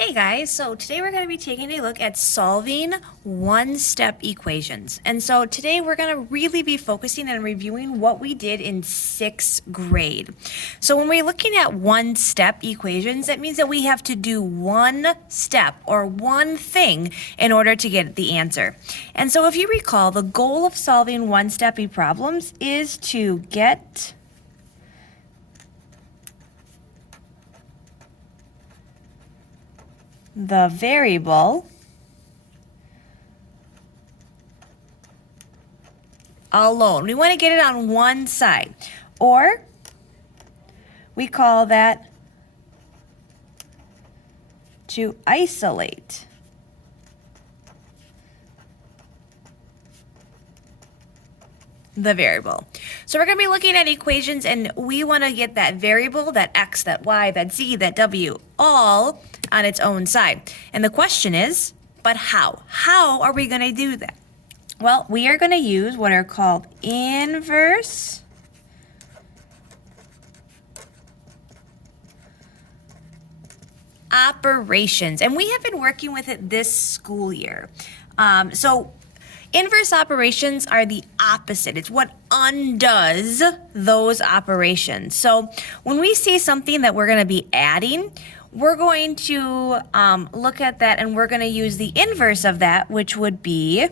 Hey guys, so today we're going to be taking a look at solving one-step equations. And so today we're going to really be focusing and reviewing what we did in 6th grade. So when we're looking at one-step equations, that means that we have to do one step or one thing in order to get the answer. And so if you recall, the goal of solving one-step problems is to get the variable alone. We want to get it on one side, or we call that to isolate the variable. So we're going to be looking at equations and we want to get that variable, that x, that y, that z, that w, all on its own side. And the question is, but how? How are we going to do that? Well, we are going to use what are called inverse operations. And we have been working with it this school year. Inverse operations are the opposite. It's what undoes those operations. So when we see something that we're going to be adding, we're going to look at that and we're going to use the inverse of that, which would be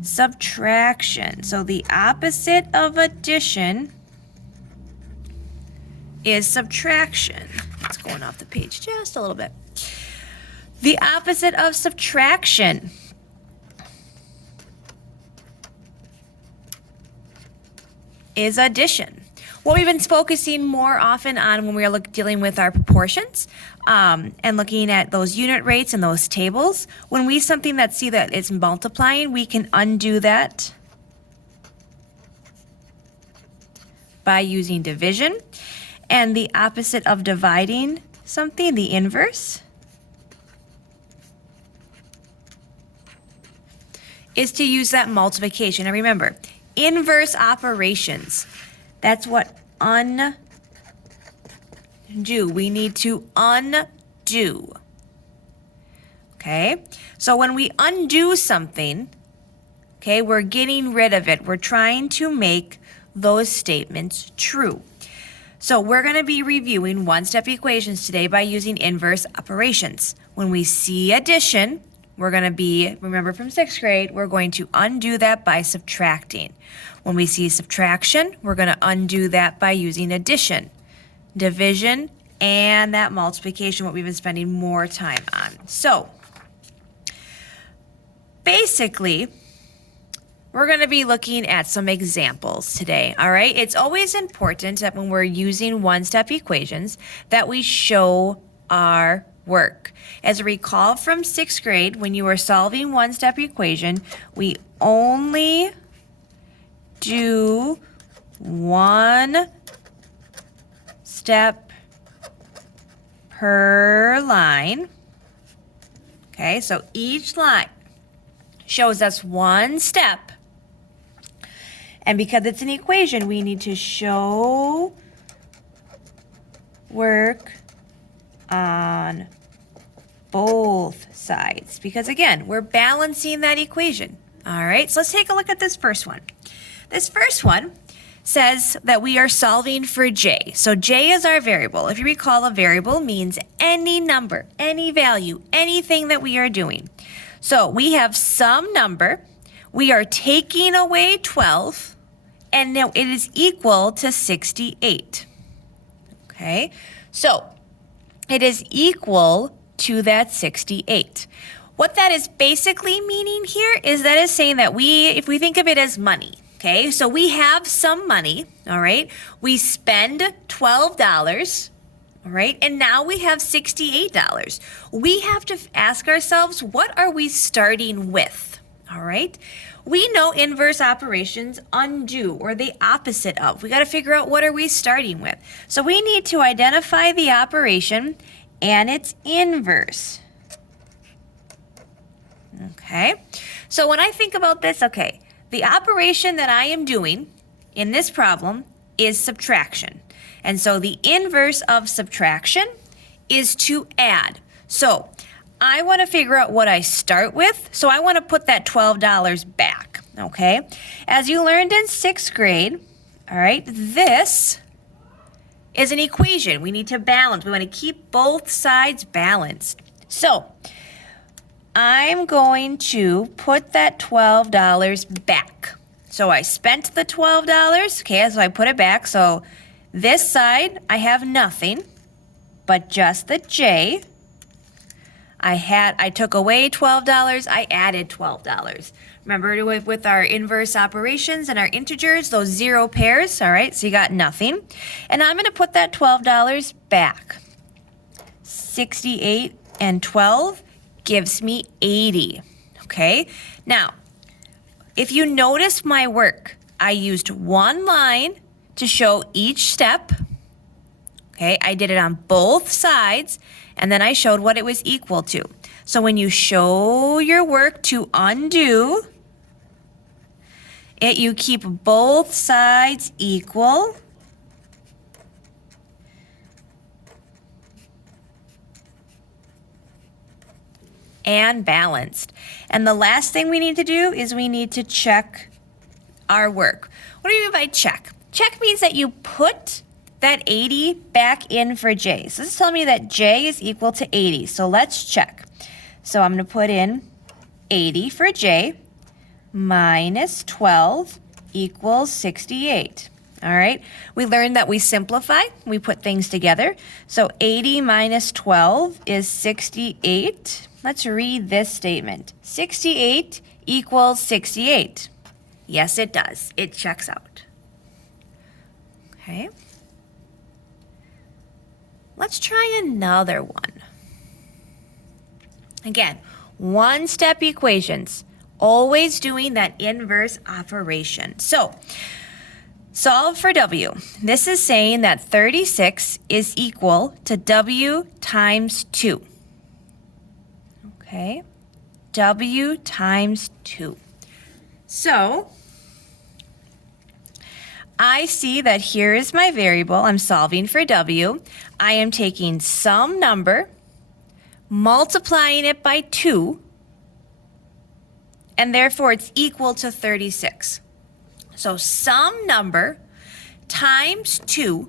subtraction. So the opposite of addition is subtraction. It's going off the page just a little bit. The opposite of subtraction is addition. What we've been focusing more often on when we're dealing with our proportions and looking at those unit rates and those tables, when we see that it's multiplying, we can undo that by using division. And the opposite of dividing something, the inverse, is to use that multiplication. And remember, inverse operations, that's what undo. We need to undo. Okay? So when we undo something, okay, we're getting rid of it. We're trying to make those statements true. So we're going to be reviewing one-step equations today by using inverse operations. When we see addition, we're going to be, remember from 6th grade, we're going to undo that by subtracting. When we see subtraction, we're going to undo that by using addition, division, and that multiplication, what we've been spending more time on. So basically, we're going to be looking at some examples today, all right? It's always important that when we're using one-step equations that we show our work. As a recall from 6th grade, when you were solving one-step equation, we only do one step per line. Okay, so each line shows us one step. And because it's an equation, we need to show work on both sides. Because again, we're balancing that equation. All right, so let's take a look at this first one. This first one says that we are solving for j. So j is our variable. If you recall, a variable means any number, any value, anything that we are doing. So we have some number. We are taking away 12, and now it is equal to 68. Okay, so it is equal to that 68. What that is basically meaning here is that is saying that if we think of it as money, okay, so we have some money, all right, we spend $12, all right, and now we have $68. We have to ask ourselves, what are we starting with, all right? We know inverse operations undo, or the opposite of. We got to figure out what are we starting with. So we need to identify the operation and its inverse. Okay, so when I think about this, okay, the operation that I am doing in this problem is subtraction. And so the inverse of subtraction is to add. So I want to figure out what I start with. So I want to put that $12 back, okay? As you learned in 6th grade, all right, this is an equation. We need to balance. We want to keep both sides balanced. So I'm going to put that $12 back. So I spent the $12, okay, so I put it back. So this side, I have nothing, but just the J. I took away $12, I added $12. Remember with our inverse operations and our integers, those zero pairs, all right, so you got nothing. And I'm gonna put that $12 back. 68 and 12 gives me 80, okay? Now, if you notice my work, I used one line to show each step, okay? I did it on both sides, and then I showed what it was equal to. So when you show your work to undo, you keep both sides equal. And balanced. And the last thing we need to do is we need to check our work. What do you mean by check? Check means that you put that 80 back in for J. So this is telling me that J is equal to 80. So let's check. So I'm going to put in 80 for J minus 12 equals 68. All right, we learned that we simplify, we put things together. So 80 minus 12 is 68. Let's read this statement. 68 equals 68. Yes, it does. It checks out. Okay. Let's try another one. Again, one-step equations, always doing that inverse operation. So, solve for W. This is saying that 36 is equal to W times 2. Okay, W times 2. So, I see that here is my variable. I'm solving for W. I am taking some number, multiplying it by 2, and therefore it's equal to 36. So some number times 2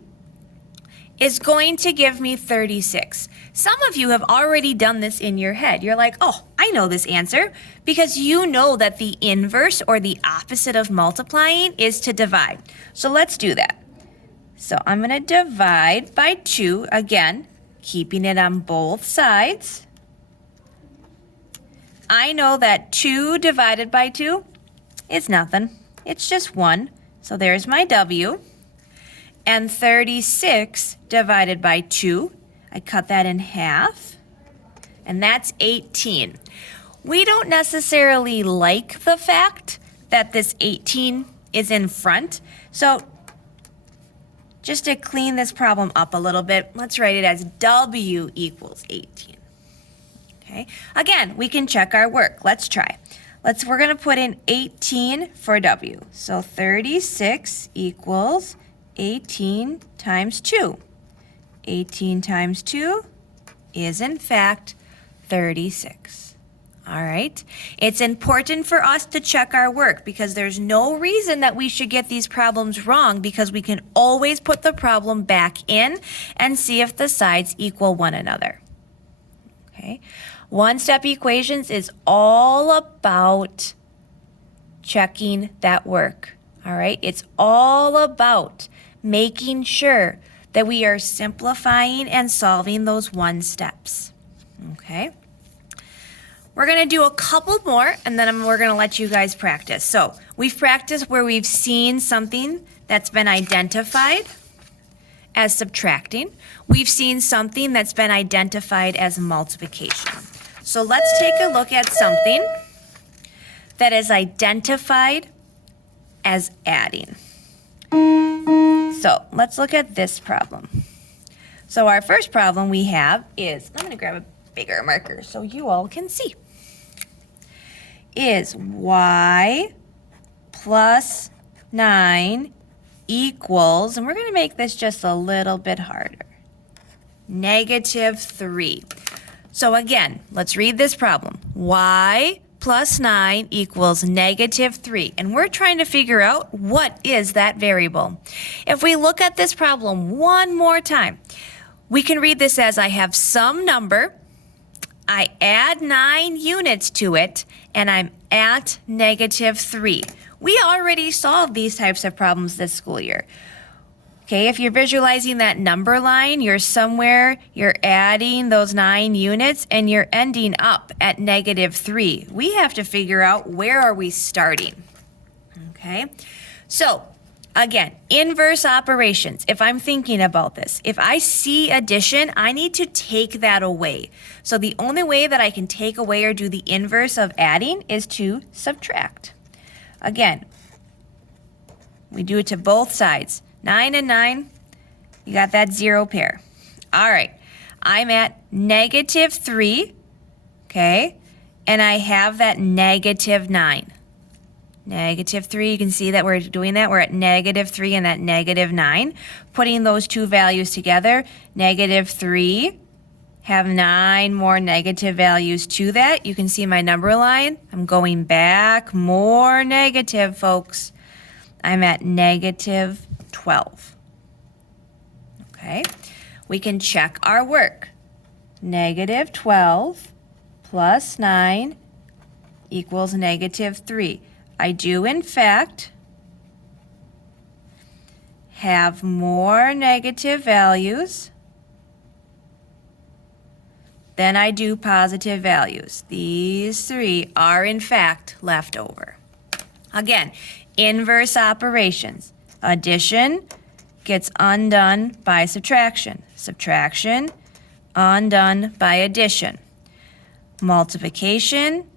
is going to give me 36. Some of you have already done this in your head. You're like, oh, I know this answer, because you know that the inverse or the opposite of multiplying is to divide. So let's do that. So I'm going to divide by 2, again, keeping it on both sides. I know that 2 divided by 2 is nothing. It's just 1. So there's my W. And 36 divided by 2, I cut that in half, and that's 18. We don't necessarily like the fact that this 18 is in front, so just to clean this problem up a little bit, let's write it as W equals 18. Okay, again, we can check our work. Let's try. We're going to put in 18 for W. So 36 equals 18 times 2. 18 times 2 is, in fact, 36. All right? It's important for us to check our work because there's no reason that we should get these problems wrong, because we can always put the problem back in and see if the sides equal one another. Okay? One-step equations is all about checking that work. All right? It's all about making sure that we are simplifying and solving those one steps. Okay? We're going to do a couple more, and then we're going to let you guys practice. So we've practiced where we've seen something that's been identified as subtracting. We've seen something that's been identified as multiplication. So let's take a look at something that is identified as adding. So let's look at this problem. So our first problem we have is, I'm going to grab a bigger marker so you all can see, is y plus 9 equals, and we're going to make this just a little bit harder, negative 3. So again, let's read this problem. Y plus 9 equals negative 3. And we're trying to figure out what is that variable. If we look at this problem one more time, we can read this as I have some number, I add 9 units to it, and I'm at negative 3. We already solved these types of problems this school year. Okay, if you're visualizing that number line, you're adding those 9 units and you're ending up at negative 3. We have to figure out where are we starting. Okay, so again, inverse operations. If I'm thinking about this, if I see addition, I need to take that away. So the only way that I can take away or do the inverse of adding is to subtract. Again, we do it to both sides. 9 and 9, you got that 0 pair. All right, I'm at negative 3, okay, and I have that negative 9. Negative 3, you can see that we're doing that. We're at negative 3 and that negative 9. Putting those two values together, negative 3, have 9 more negative values to that. You can see my number line. I'm going back more negative, folks. I'm at negative 12. Okay, we can check our work. Negative 12 plus 9 equals negative 3. I do, in fact, have more negative values than I do positive values. These 3 are, in fact, left over. Again, inverse operations. Addition gets undone by subtraction. Subtraction undone by addition. Multiplication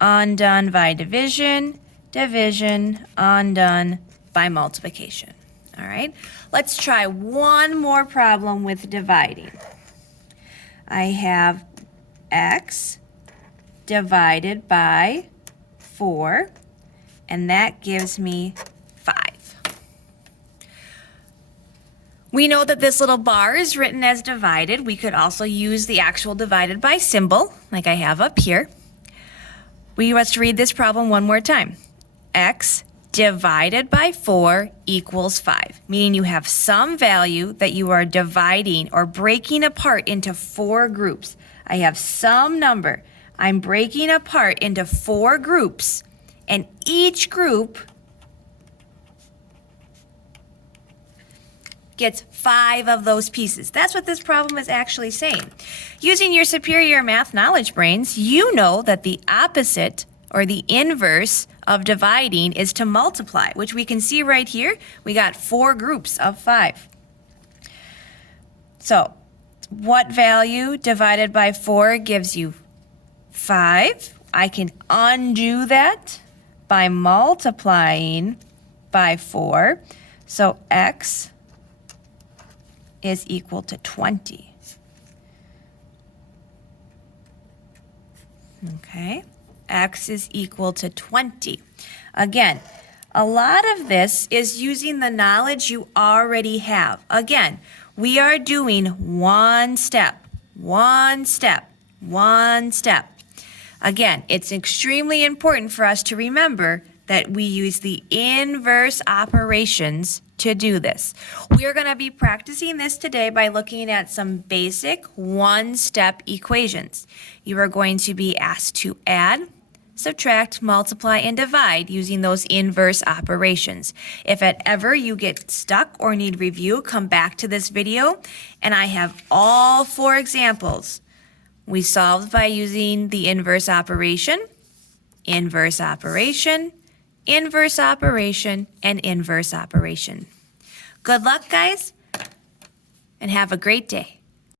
undone by division. Division undone by multiplication. All right, let's try one more problem with dividing. I have x divided by 4, and that gives me 5. We know that this little bar is written as divided. We could also use the actual divided by symbol, like I have up here. We must read this problem one more time. X divided by 4 equals 5, meaning you have some value that you are dividing or breaking apart into 4 groups. I have some number. I'm breaking apart into 4 groups, and each group gets 5 of those pieces. That's what this problem is actually saying. Using your superior math knowledge brains, you know that the opposite or the inverse of dividing is to multiply, which we can see right here. We got 4 groups of 5. So what value divided by 4 gives you 5? I can undo that by multiplying by 4. So x is equal to 20. Okay, x is equal to 20. Again, a lot of this is using the knowledge you already have. Again, we are doing one step, one step, one step. Again, it's extremely important for us to remember that we use the inverse operations to do this. We're going to be practicing this today by looking at some basic one-step equations. You are going to be asked to add, subtract, multiply, and divide using those inverse operations. If at ever you get stuck or need review, come back to this video, and I have all 4 examples. We solved by using the inverse operation, inverse operation, inverse operation, and inverse operation. Good luck, guys, and have a great day.